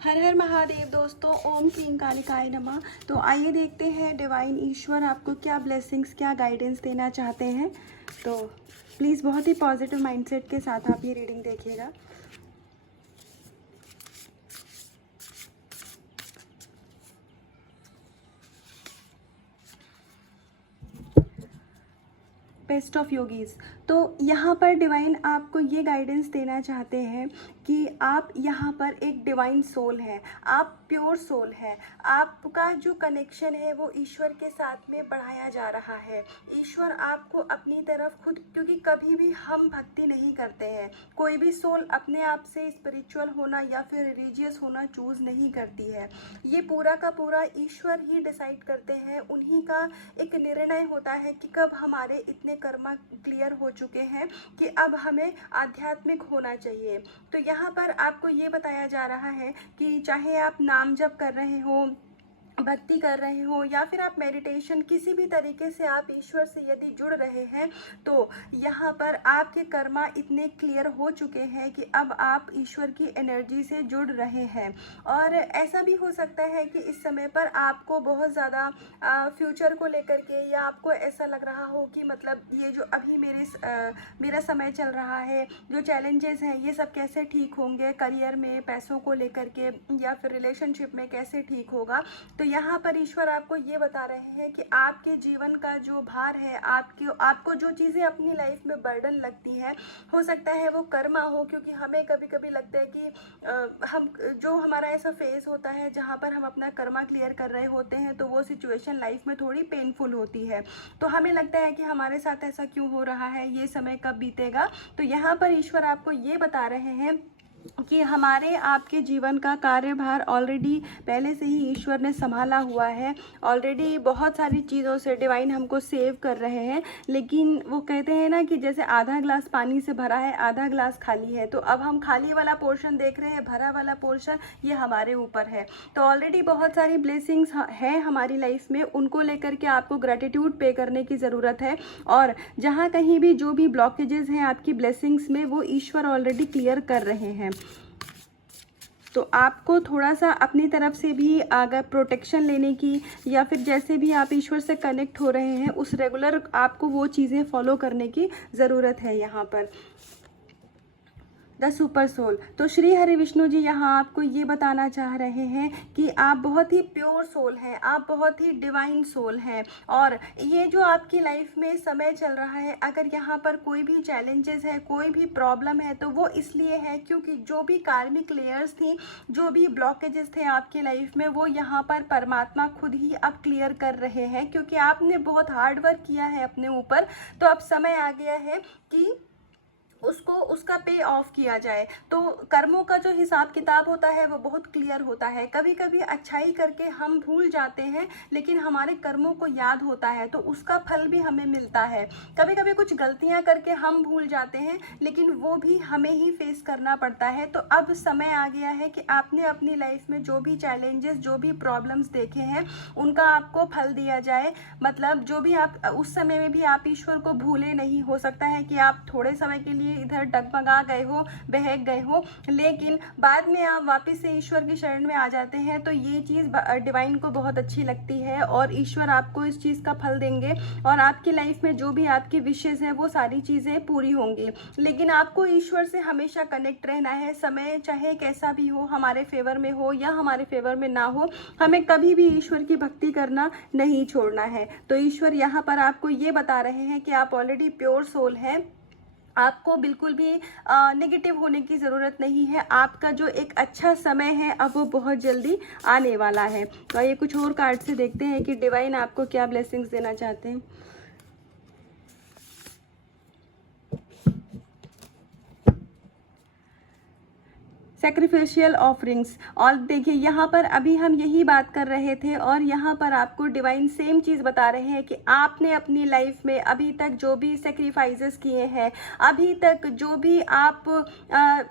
हर हर महादेव दोस्तों, ओम क्लीं कालिकाय नमः। तो आइए देखते हैं डिवाइन ईश्वर आपको क्या ब्लेसिंग्स, क्या गाइडेंस देना चाहते हैं। तो प्लीज़ बहुत ही पॉजिटिव माइंडसेट के साथ आप ये रीडिंग देखिएगा। Best of yogis. तो यहाँ पर डिवाइन आपको ये गाइडेंस देना चाहते हैं कि आप यहाँ पर एक डिवाइन सोल है, आप प्योर सोल है। आपका जो कनेक्शन है वो ईश्वर के साथ में बढ़ाया जा रहा है। ईश्वर आपको अपनी तरफ खुद, क्योंकि कभी भी हम भक्ति नहीं करते हैं, कोई भी सोल अपने आप से स्पिरिचुअल होना या फिर रिलीजियस होना चूज़ नहीं करती है। ये पूरा का पूरा ईश्वर ही डिसाइड करते हैं। उन्हीं का एक निर्णय होता है कि कब हमारे इतने कर्मा क्लियर हो चुके हैं कि अब हमें आध्यात्मिक होना चाहिए। तो यहाँ पर आपको ये बताया जा रहा है कि चाहे आप नाम जप कर रहे हो, भक्ति कर रहे हो, या फिर आप मेडिटेशन, किसी भी तरीके से आप ईश्वर से यदि जुड़ रहे हैं, तो यहाँ पर आपके कर्मा इतने क्लियर हो चुके हैं कि अब आप ईश्वर की एनर्जी से जुड़ रहे हैं। और ऐसा भी हो सकता है कि इस समय पर आपको बहुत ज़्यादा फ्यूचर को लेकर के, या आपको ऐसा लग रहा हो कि मतलब ये जो अभी मेरा समय चल रहा है, जो चैलेंजेस हैं, ये सब कैसे ठीक होंगे, करियर में, पैसों को लेकर के, या फिर रिलेशनशिप में कैसे ठीक होगा। तो यहाँ पर ईश्वर आपको ये बता रहे हैं कि आपके जीवन का जो भार है, आपको जो चीज़ें अपनी लाइफ में बर्डन लगती है, हो सकता है वो कर्मा हो। क्योंकि हमें कभी कभी लगता है कि हम जो हमारा ऐसा फेज होता है जहाँ पर हम अपना कर्मा क्लियर कर रहे होते हैं, तो वो सिचुएशन लाइफ में थोड़ी पेनफुल होती है। तो हमें लगता है कि हमारे साथ ऐसा क्यों हो रहा है, ये समय कब बीतेगा। तो यहाँ पर ईश्वर आपको ये बता रहे हैं कि हमारे आपके जीवन का कार्यभार ऑलरेडी पहले से ही ईश्वर ने संभाला हुआ है। ऑलरेडी बहुत सारी चीज़ों से डिवाइन हमको सेव कर रहे हैं। लेकिन वो कहते हैं ना कि जैसे आधा ग्लास पानी से भरा है, आधा ग्लास खाली है। तो अब हम खाली वाला पोर्शन देख रहे हैं, भरा वाला पोर्शन ये हमारे ऊपर है। तो ऑलरेडी बहुत सारी ब्लेसिंग्स हैं हमारी लाइफ में, उनको लेकर के आपको ग्रेटिट्यूड पे करने की ज़रूरत है। और जहाँ कहीं भी जो भी ब्लॉकेजेस हैं आपकी ब्लेसिंग्स में, वो ईश्वर ऑलरेडी क्लियर कर रहे हैं। तो आपको थोड़ा सा अपनी तरफ से भी अगर प्रोटेक्शन लेने की, या फिर जैसे भी आप ईश्वर से कनेक्ट हो रहे हैं, उस रेगुलर आपको वो चीज़ें फॉलो करने की ज़रूरत है। यहाँ पर द सुपर सोल। तो श्री हरि विष्णु जी यहाँ आपको ये बताना चाह रहे हैं कि आप बहुत ही प्योर सोल हैं, आप बहुत ही डिवाइन सोल हैं। और ये जो आपकी लाइफ में समय चल रहा है, अगर यहाँ पर कोई भी चैलेंजेस है, कोई भी प्रॉब्लम है, तो वो इसलिए है क्योंकि जो भी कार्मिक लेयर्स थी, जो भी ब्लॉकेजेस थे आपकी लाइफ में, वो यहाँ पर परमात्मा खुद ही अब क्लियर कर रहे हैं। क्योंकि आपने बहुत हार्ड वर्क किया है अपने ऊपर, तो अब समय आ गया है कि उसका पे ऑफ किया जाए। तो कर्मों का जो हिसाब किताब होता है वो बहुत क्लियर होता है। कभी कभी अच्छाई करके हम भूल जाते हैं, लेकिन हमारे कर्मों को याद होता है, तो उसका फल भी हमें मिलता है। कभी कभी कुछ गलतियां करके हम भूल जाते हैं, लेकिन वो भी हमें ही फेस करना पड़ता है। तो अब समय आ गया है कि आपने अपनी लाइफ में जो भी चैलेंजेस, जो भी प्रॉब्लम्स देखे हैं, उनका आपको फल दिया जाए। मतलब जो भी आप उस समय में भी आप ईश्वर को भूले नहीं। हो सकता है कि आप थोड़े समय के लिए इधर डगमगा गए हो, बहक गए हो, लेकिन बाद में आप वापस से ईश्वर की शरण में आ जाते हैं। तो ये चीज़ डिवाइन को बहुत अच्छी लगती है, और ईश्वर आपको इस चीज़ का फल देंगे, और आपकी लाइफ में जो भी आपकी विशेष हैं वो सारी चीज़ें पूरी होंगी। लेकिन आपको ईश्वर से हमेशा कनेक्ट रहना है। समय चाहे कैसा भी हो, हमारे फेवर में हो या हमारे फेवर में ना हो, हमें कभी भी ईश्वर की भक्ति करना नहीं छोड़ना है। तो ईश्वर यहाँ पर आपको ये बता रहे हैं कि आप ऑलरेडी प्योर सोल हैं। आपको बिल्कुल भी नेगेटिव होने की ज़रूरत नहीं है। आपका जो एक अच्छा समय है, अब वो बहुत जल्दी आने वाला है। तो ये कुछ और कार्ड से देखते हैं कि डिवाइन आपको क्या ब्लेसिंग्स देना चाहते हैं। Sacrificial offerings. और देखिए यहाँ पर अभी हम यही बात कर रहे थे, और यहाँ पर आपको डिवाइन सेम चीज़ बता रहे हैं कि आपने अपनी लाइफ में अभी तक जो भी सेक्रीफाइसेस किए हैं, अभी तक जो भी आप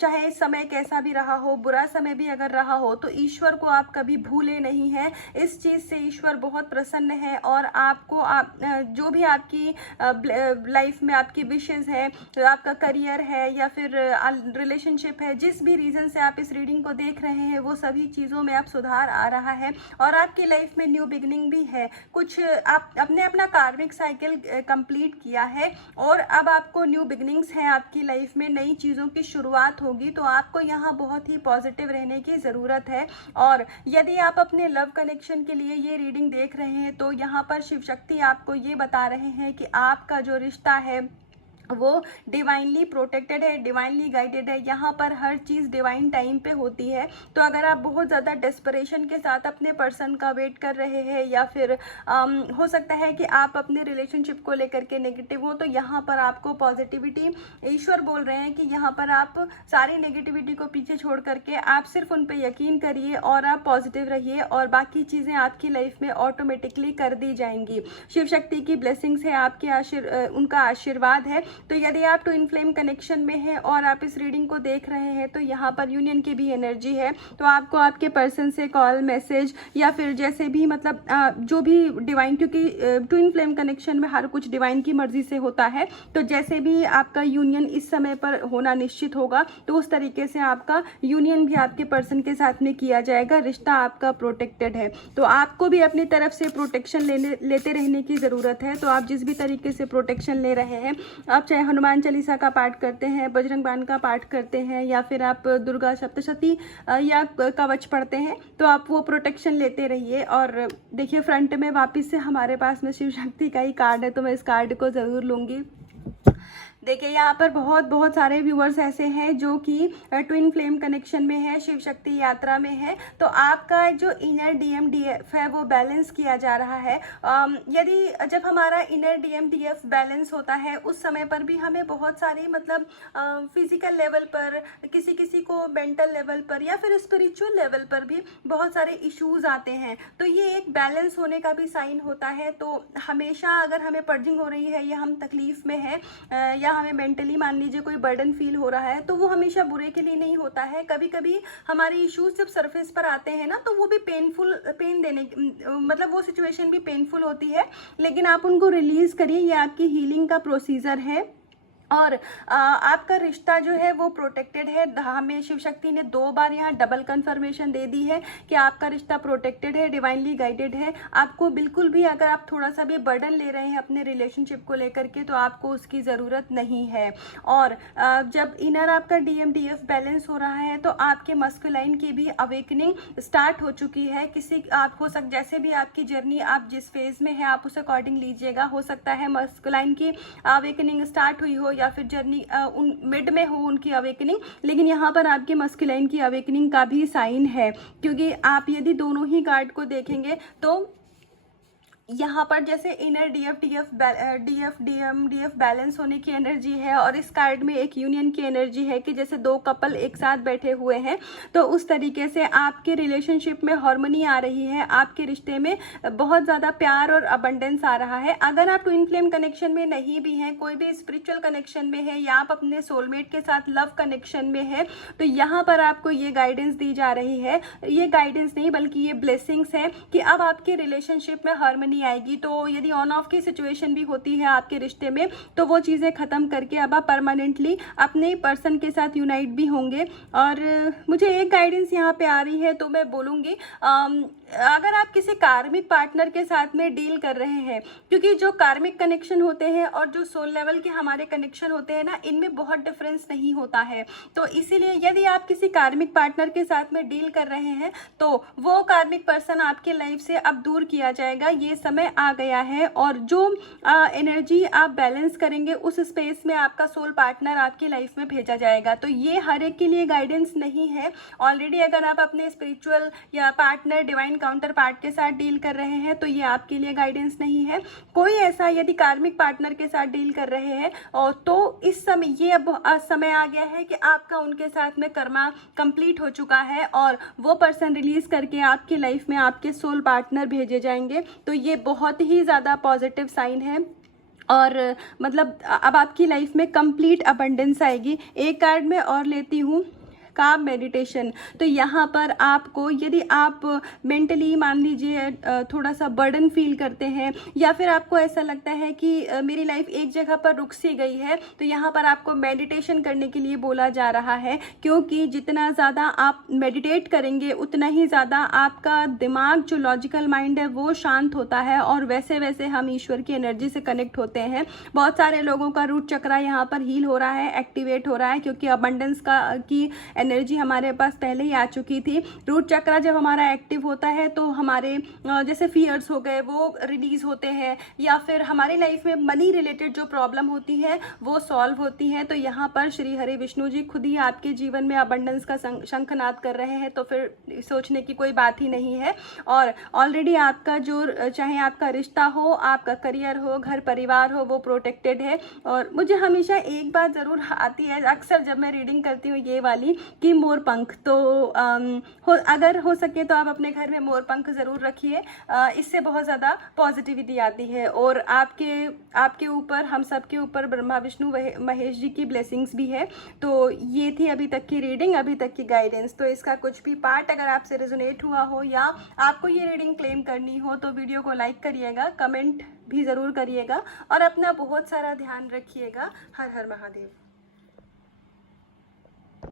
चाहे समय कैसा भी रहा हो, बुरा समय भी अगर रहा हो, तो ईश्वर को आप कभी भूले नहीं हैं। इस चीज़ से ईश्वर बहुत प्रसन्न है, और आपको जो भी आपकी लाइफ में आपकी विशेज़ है, आपका करियर है, या फिर रिलेशनशिप है, जिस भी रीज़न पर्सन से आप इस रीडिंग को देख रहे हैं वो सभी चीज़ों में अब सुधार आ रहा है और आपकी लाइफ में न्यू बिगनिंग भी है। कुछ आप अपने अपना कार्मिक साइकिल कंप्लीट किया है और अब आपको न्यू बिगनिंग्स हैं, आपकी लाइफ में नई चीज़ों की शुरुआत होगी। तो आपको यहाँ बहुत ही पॉजिटिव रहने की ज़रूरत है। और यदि आप अपने लव कनेक्शन के लिए ये रीडिंग देख रहे हैं तो यहाँ पर शिव शक्ति आपको ये बता रहे हैं कि आपका जो रिश्ता है वो डिवाइनली प्रोटेक्टेड है, डिवाइनली गाइडेड है। यहाँ पर हर चीज़ डिवाइन टाइम पे होती है। तो अगर आप बहुत ज़्यादा डेस्परेशन के साथ अपने पर्सन का वेट कर रहे हैं या फिर हो सकता है कि आप अपने रिलेशनशिप को लेकर के नेगेटिव हो, तो यहाँ पर आपको पॉजिटिविटी, ईश्वर बोल रहे हैं कि यहाँ पर आप सारी नेगेटिविटी को पीछे छोड़ करके आप सिर्फ उन पर यकीन करिए और आप पॉजिटिव रहिए और बाकी चीज़ें आपकी लाइफ में ऑटोमेटिकली कर दी जाएंगी। शिव शक्ति की ब्लेसिंग्स है, आपके उनका आशीर्वाद है। तो यदि आप ट्विन फ्लेम कनेक्शन में हैं और आप इस रीडिंग को देख रहे हैं तो यहाँ पर यूनियन की भी एनर्जी है। तो आपको आपके पर्सन से कॉल, मैसेज या फिर जैसे भी मतलब जो भी डिवाइन, क्योंकि ट्विन फ्लेम कनेक्शन में हर कुछ डिवाइन की मर्जी से होता है। तो जैसे भी आपका यूनियन इस समय पर होना निश्चित होगा तो उस तरीके से आपका यूनियन भी आपके पर्सन के साथ में किया जाएगा। रिश्ता आपका प्रोटेक्टेड है। तो आपको भी अपनी तरफ से प्रोटेक्शन लेते रहने की ज़रूरत है। तो आप जिस भी तरीके से प्रोटेक्शन ले रहे हैं, आप चाहे हनुमान चालीसा का पाठ करते हैं, बजरंग बाण का पाठ करते हैं या फिर आप दुर्गा सप्तशती या कवच पढ़ते हैं, तो आप वो प्रोटेक्शन लेते रहिए। और देखिए फ्रंट में वापस से हमारे पास में शिव शक्ति का ही कार्ड है, तो मैं इस कार्ड को ज़रूर लूँगी। देखिए यहाँ पर बहुत सारे व्यूअर्स ऐसे हैं जो कि ट्विन फ्लेम कनेक्शन में है, शिव शक्ति यात्रा में है। तो आपका जो इनर DMDF है वो बैलेंस किया जा रहा है। यदि जब हमारा इनर DMDF बैलेंस होता है उस समय पर भी हमें बहुत सारी मतलब फिजिकल लेवल पर, किसी को मेंटल लेवल पर या फिर स्पिरिचुअल लेवल पर भी बहुत सारे इश्यूज आते हैं। तो ये एक बैलेंस होने का भी साइन होता है। तो हमेशा अगर हमें पर्जिंग हो रही है या हम तकलीफ में हैं या हमें मेंटली मान लीजिए कोई बर्डन फील हो रहा है, तो वो हमेशा बुरे के लिए नहीं होता है। कभी कभी हमारे इश्यूज जब सरफेस पर आते हैं ना, तो वो भी पेन देने मतलब वो सिचुएशन भी पेनफुल होती है, लेकिन आप उनको रिलीज करिए। ये आपकी हीलिंग का प्रोसीजर है और आपका रिश्ता जो है वो प्रोटेक्टेड है। हमें शिव शक्ति ने 2 बार यहाँ डबल कंफर्मेशन दे दी है कि आपका रिश्ता प्रोटेक्टेड है, डिवाइनली गाइडेड है। आपको बिल्कुल भी अगर आप थोड़ा सा भी बर्डन ले रहे हैं अपने रिलेशनशिप को लेकर के, तो आपको उसकी ज़रूरत नहीं है। और जब इनर आपका DMDF बैलेंस हो रहा है तो आपके मस्कुलाइन की भी अवेकनिंग स्टार्ट हो चुकी है। आप हो सक जैसे भी आपकी जर्नी आप जिस फेज़ में है आप उस अकॉर्डिंग लीजिएगा। हो सकता है मस्कुलाइन की अवेकनिंग स्टार्ट हुई हो या फिर जर्नी उन मिड में हो उनकी अवेकनिंग, लेकिन यहाँ पर आपके मस्कुलाइन की अवेकनिंग का भी साइन है। क्योंकि आप यदि दोनों ही कार्ड को देखेंगे तो यहाँ पर जैसे इनर DMDF बैलेंस होने की एनर्जी है और इस कार्ड में एक यूनियन की एनर्जी है कि जैसे 2 कपल एक साथ बैठे हुए हैं, तो उस तरीके से आपके रिलेशनशिप में हार्मनी आ रही है। आपके रिश्ते में बहुत ज़्यादा प्यार और अबंडेंस आ रहा है। अगर आप ट्विन फ्लेम कनेक्शन में नहीं भी हैं, कोई भी स्पिरिचुअल कनेक्शन में है या आप अपने सोलमेट के साथ लव कनेक्शन में है, तो यहाँ पर आपको ये गाइडेंस दी जा रही है। ये गाइडेंस नहीं बल्कि ये ब्लेसिंग्स है कि अब आपके रिलेशनशिप में हार्मनी आएगी। तो यदि ऑन ऑफ की सिचुएशन भी होती है आपके रिश्ते में, तो वो चीज़ें ख़त्म करके अब आप परमानेंटली अपने पर्सन के साथ यूनाइट भी होंगे। और मुझे एक गाइडेंस यहाँ पे आ रही है तो मैं बोलूँगी, अगर आप किसी कार्मिक पार्टनर के साथ में डील कर रहे हैं, क्योंकि जो कार्मिक कनेक्शन होते हैं और जो सोल लेवल के हमारे कनेक्शन होते हैं ना, इनमें बहुत डिफरेंस नहीं होता है। तो इसीलिए यदि आप किसी कार्मिक पार्टनर के साथ में डील कर रहे हैं तो वो कार्मिक पर्सन आपके लाइफ से अब दूर किया जाएगा। ये समय आ गया है और जो एनर्जी आप बैलेंस करेंगे उस स्पेस में आपका सोल पार्टनर आपकी लाइफ में भेजा जाएगा। तो ये हर एक के लिए गाइडेंस नहीं है। ऑलरेडी अगर आप अपने स्पिरिचुअल या पार्टनर, डिवाइन काउंटर पार्ट के साथ डील कर रहे हैं तो ये आपके लिए गाइडेंस नहीं है। कोई ऐसा यदि कार्मिक पार्टनर के साथ डील कर रहे हैं और तो इस समय ये अब समय आ गया है कि आपका उनके साथ में कर्मा कंप्लीट हो चुका है और वो पर्सन रिलीज करके आपकी लाइफ में आपके सोल पार्टनर भेजे जाएंगे। तो ये बहुत ही ज़्यादा पॉजिटिव साइन है और मतलब अब आपकी लाइफ में कंप्लीट अबंडेंस आएगी। एक कार्ड में और लेती हूँ, काम मेडिटेशन। तो यहाँ पर आपको, यदि आप मेंटली मान लीजिए थोड़ा सा बर्डन फील करते हैं, या फिर आपको ऐसा लगता है कि मेरी लाइफ एक जगह पर रुक सी गई है, तो यहाँ पर आपको मेडिटेशन करने के लिए बोला जा रहा है। क्योंकि जितना ज़्यादा आप मेडिटेट करेंगे उतना ही ज़्यादा आपका दिमाग, जो लॉजिकल माइंड है, वो शांत होता है और वैसे वैसे हम ईश्वर की एनर्जी से कनेक्ट होते हैं। बहुत सारे लोगों का रूट चक्रा यहाँ पर हील हो रहा है, एक्टिवेट हो रहा है, क्योंकि अबंडेंस की एनर्जी हमारे पास पहले ही आ चुकी थी। रूट चक्रा जब हमारा एक्टिव होता है तो हमारे जैसे फियर्स हो गए वो रिलीज होते हैं, या फिर हमारी लाइफ में मनी रिलेटेड जो प्रॉब्लम होती है वो सॉल्व होती है। तो यहाँ पर श्री हरि विष्णु जी खुद ही आपके जीवन में अबंडेंस का शंखनाद कर रहे हैं, तो फिर सोचने की कोई बात ही नहीं है। और ऑलरेडी आपका जो, चाहे आपका रिश्ता हो, आपका करियर हो, घर परिवार हो, वो प्रोटेक्टेड है। और मुझे हमेशा एक बात ज़रूर आती है अक्सर जब मैं रीडिंग करती हूँ ये वाली, कि मोर पंख। तो अगर हो सके तो आप अपने घर में मोर पंख ज़रूर रखिए, इससे बहुत ज़्यादा पॉजिटिविटी आती है। और आपके ऊपर, हम सब के ऊपर ब्रह्मा विष्णु महेश जी की ब्लेसिंग्स भी है। तो ये थी अभी तक की रीडिंग, अभी तक की गाइडेंस। तो इसका कुछ भी पार्ट अगर आपसे रेजोनेट हुआ हो या आपको ये रीडिंग क्लेम करनी हो तो वीडियो को लाइक करिएगा, कमेंट भी ज़रूर करिएगा और अपना बहुत सारा ध्यान रखिएगा। हर हर महादेव।